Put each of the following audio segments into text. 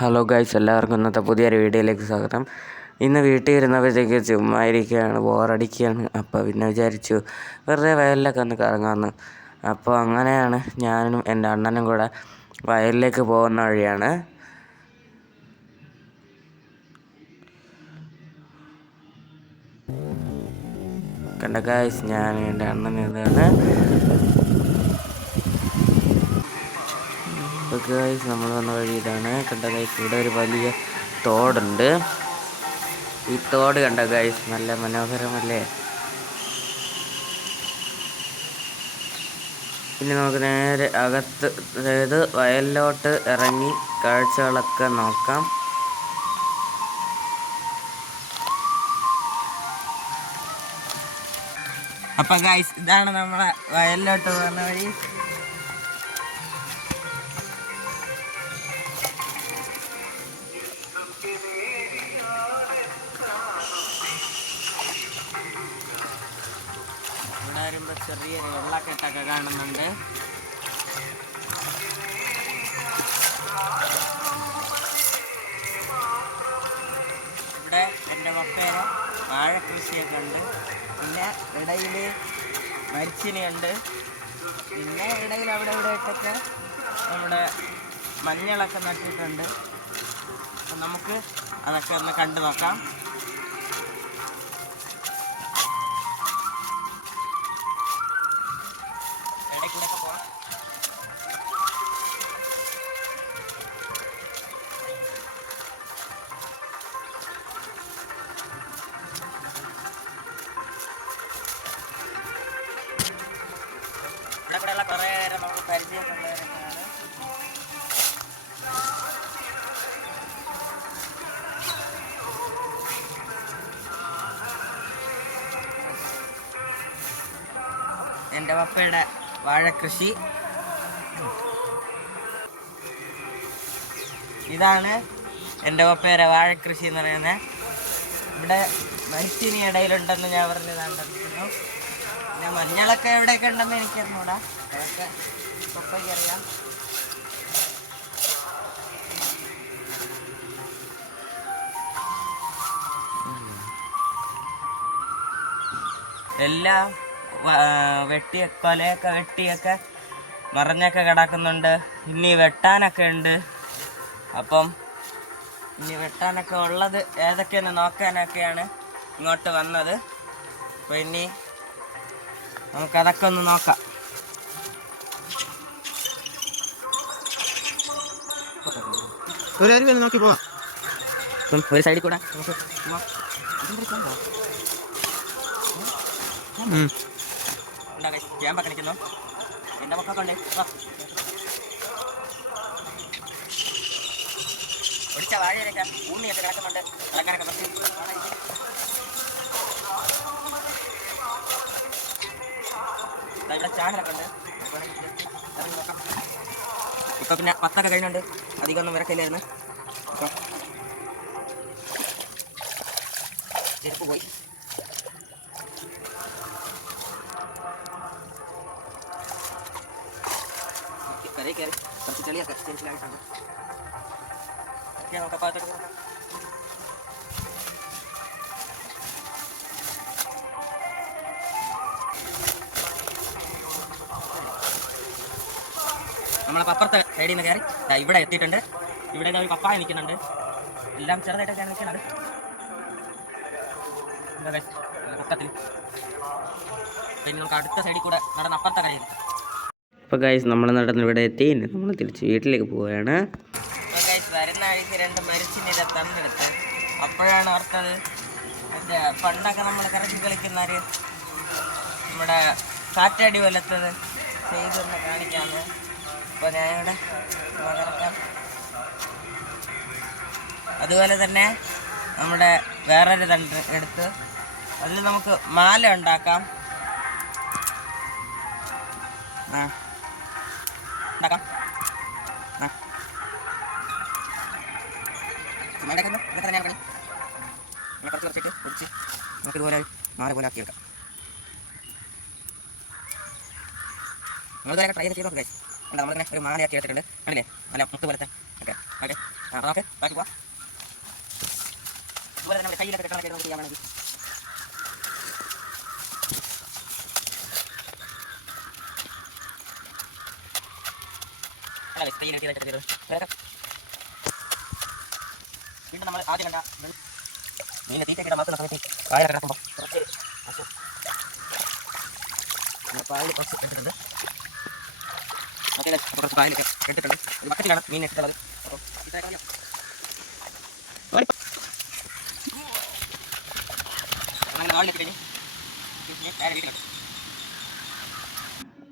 Hello guys, എല്ലാവർക്കും ഇന്നത്തെ പുതിയൊരു വീഡിയോയിലേക്ക് സ്വാഗതം. ഇന്ന് വീട്ടിൽ ഇരുന്നപ്പോഴത്തേക്ക് ചുമ്മാ ഇരിക്കുകയാണ്, ബോറടിക്കുകയാണ്. അപ്പോൾ പിന്നെ വിചാരിച്ചു വെറുതെ വയലിലൊക്കെ ഒന്ന് കറങ്ങാമെന്ന്. അപ്പോൾ അങ്ങനെയാണ് ഞാനും എൻ്റെ അണ്ണനും കൂടെ വയലിലേക്ക് പോകുന്ന വഴിയാണ്. കണ്ട ഗൈസ്, ഞാൻ എൻ്റെ അണ്ണൻ ഇതാണ്. അപ്പോൾ ഗൈസ്, നമ്മൾ വന്ന വഴി ഇതാണ്. കണ്ട ഗൈസ്, ഇവിടെ ഒരു വലിയ തോടുണ്ട്. ഈ തോട് കണ്ട ഗൈസ്, നല്ല മനോഹരമല്ലേ? പിന്നെ നമുക്ക് നേരെ അകത്ത്, അതായത് വയലിലോട്ട് ഇറങ്ങി കാഴ്ചകളൊക്കെ നോക്കാം. അപ്പൊ ഗൈസ്, ഇതാണ് നമ്മളെ വയലിലോട്ട് പോകുന്ന വഴി. ഇവിടെ വരുമ്പോ ചെറിയൊരു വെള്ളക്കെട്ടൊക്കെ കാണുന്നുണ്ട്. ഇവിടെ എൻ്റെ പപ്പേര വാഴ കൃഷിയൊക്കെ ഉണ്ട്. പിന്നെ ഇടയിൽ മരിച്ചിനിയുണ്ട്. പിന്നെ ഇടയിൽ അവിടെ ഇവിടെ ഇട്ടൊക്കെ നമ്മുടെ മഞ്ഞളൊക്കെ നട്ടിട്ടുണ്ട്. അപ്പം നമുക്ക് അതൊക്കെ ഒന്ന് കണ്ടു നോക്കാം. ഇടയിൽ കൂടെ ഒക്കെ പോകാം. ഇവിടെ കൂടെയുള്ള കുറേ നേരം നമുക്ക് പരിചയമുള്ളവരൊക്കെയാണ്. എൻ്റെ പപ്പയുടെ വാഴക്കൃഷി ഇതാണ്. എൻ്റെ പപ്പയുടെ വാഴക്കൃഷി എന്ന് പറയുന്നത് ഇവിടെ മരിച്ചിനി ഇടയിലുണ്ടെന്ന് ഞാൻ പറഞ്ഞിട്ടുണ്ടായിരുന്നു. പിന്നെ മഞ്ഞളൊക്കെ എവിടെയൊക്കെ ഉണ്ടെന്ന് എനിക്കറിഞ്ഞൂടാ, അതൊക്കെ പപ്പയ്ക്ക് അറിയാം. എല്ലാം കൊലയൊക്കെ വെട്ടിയൊക്കെ മറിഞ്ഞൊക്കെ കിടക്കുന്നുണ്ട്. ഇനി വെട്ടാനൊക്കെ ഉണ്ട്. അപ്പം ഇനി വെട്ടാനൊക്കെ ഉള്ളത് ഏതൊക്കെയെന്ന് നോക്കാനൊക്കെയാണ് ഇങ്ങോട്ട് വന്നത്. അപ്പോൾ ഇനി നമുക്കതൊക്കെ ഒന്ന് നോക്കാം. നോക്കി പോവാം. ഒരു സൈഡിൽ കൂടെ ക്യാമ്പൊക്കെ നിൽക്കുന്നു. എൻ്റെ മക്കളൊക്കെ ഉണ്ട്. ഒടിച്ച വാഴയിലൊക്കെ ഊണിയൊക്കെ കിടക്കുന്നുണ്ട്. ഇളക്കാനൊക്കെ പറ്റി ഇവിടെ ചാനലൊക്കെ ഉണ്ട്. ഇപ്പം പിന്നെ പത്തൊക്കെ കഴിഞ്ഞുണ്ട്, അധികമൊന്നും വിറക്കില്ലായിരുന്നു. ഇപ്പം ചെരുപ്പ് പോയി. കരയിൽ കയറി കുറച്ച് ചെളിയൊക്കെ ചെരുപ്പിലായിട്ടുണ്ട്. ഓക്കെ, നമുക്ക് പാത്തൊക്കെ നോക്കാം. നമ്മളപ്പോൾ അപ്പുറത്തെ സൈഡിൽ നിന്ന് കയറി ഇവിടെ എത്തിയിട്ടുണ്ട്. ഇവിടെ ഒരു പപ്പായ നിൽക്കുന്നുണ്ട്. എല്ലാം ചെറുതായിട്ടൊക്കെയാണ് നിൽക്കുന്നത്. എന്താ പൊക്കത്തിൽ. പിന്നെ നമുക്ക് അടുത്ത സൈഡിൽ കൂടെ നടന്ന് അപ്പുറത്തെ കരയിൽ. അപ്പോൾ ഗൈസ്, നമ്മൾ നടന്ന് ഇവിടെ എത്തി. നമ്മൾ തിരിച്ച് വീട്ടിലേക്ക് പോവുകയാണ്. അപ്പോൾ ഗൈസ്, വരുന്ന വഴിക്ക് 2 മരിച്ചിനിയുടെ തണ്ടെടുത്ത് അപ്പോഴാണ് ഓർത്തത് മറ്റേ പണ്ടൊക്കെ നമ്മൾ കറക്കി കളിക്കുന്നവർ നമ്മുടെ കാറ്റടി പോലത്തത് ചെയ്തൊന്ന് കാണിക്കാമെന്ന്. അപ്പോൾ ഞാൻ ഇവിടെ കറക്കാം. അതുപോലെ തന്നെ നമ്മുടെ വേറൊരു തണ്ട് എടുത്ത് അതിൽ നമുക്ക് മാല ഉണ്ടാക്കാം. ഉണ്ടാക്കാം. കുറച്ച് കുറച്ചിട്ട് പൊടിച്ച് നമുക്കിതുപോലെ മാല പോലെ ആക്കിയെടുക്കാം. നമ്മളിതുവരെ ട്രൈ ചെയ്ത് നോക്കാം. നമ്മളിങ്ങനെ ഒരു മാലയാക്കി എടുത്തിട്ടുണ്ട്. കണ്ടില്ലേ, നല്ല മുത്ത് പോലത്തെ ഓക്കെ ഓക്കെ ഓക്കെ ബാക്കി പോവാം. അതുപോലെ തന്നെ നമ്മുടെ കയ്യിലൊക്കെ കെട്ടണൊക്കെ നമുക്ക് ചെയ്യാൻ വേണമെങ്കിൽ അല്ല കയ്യിൽ വീണ്ടും നമ്മൾ ആദ്യം കണ്ട മീനെ തീറ്റയൊക്കെ മാറ്റുന്ന സമയത്ത് പായൽ കിടക്കുമ്പോൾ കുറച്ച് പായൽ കുറച്ച് ഇട്ടിട്ടുണ്ട്. ഓക്കെ കുറച്ച് പായലൊക്കെ എടുത്തിട്ടുണ്ട്. ഒരു ബക്കറ്റിലാണ് മീൻ ഇട്ടിട്ടുള്ളത്. അപ്പോൾ ഇത്രയൊക്കെ മതിയോ? അങ്ങനെ വാളിലേക്ക് കഴിഞ്ഞ് നേരെ വീട്ടിലുണ്ട്.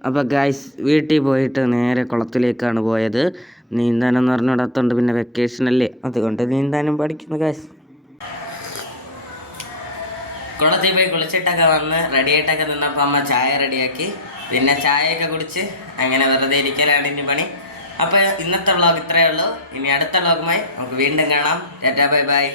അപ്പോൾ ഗൈസ് വീട്ടിൽ പോയിട്ട് നേരെ കുളത്തിലേക്കാണ് പോയത്. നീന്താനെന്ന് പറഞ്ഞിടത്തുണ്ട്, പിന്നെ വെക്കേഷനല്ലേ, അതുകൊണ്ട് നീന്താനും പഠിക്കുന്നു ഗൈസ്. കുളത്തിൽ പോയി കുളിച്ചിട്ടൊക്കെ വന്ന് റെഡിയായിട്ടൊക്കെ നിന്നപ്പോൾ അമ്മ ചായ റെഡിയാക്കി. പിന്നെ ചായയൊക്കെ കുടിച്ച് അങ്ങനെ വെറുതെ ഇരിക്കലാണ് ഇനി പണി. അപ്പോൾ ഇന്നത്തെ വ്ളോഗ് ഇത്രയേ ഉള്ളൂ. ഇനി അടുത്ത വ്ളോഗുമായി നമുക്ക് വീണ്ടും കാണാം. Tata bye bye.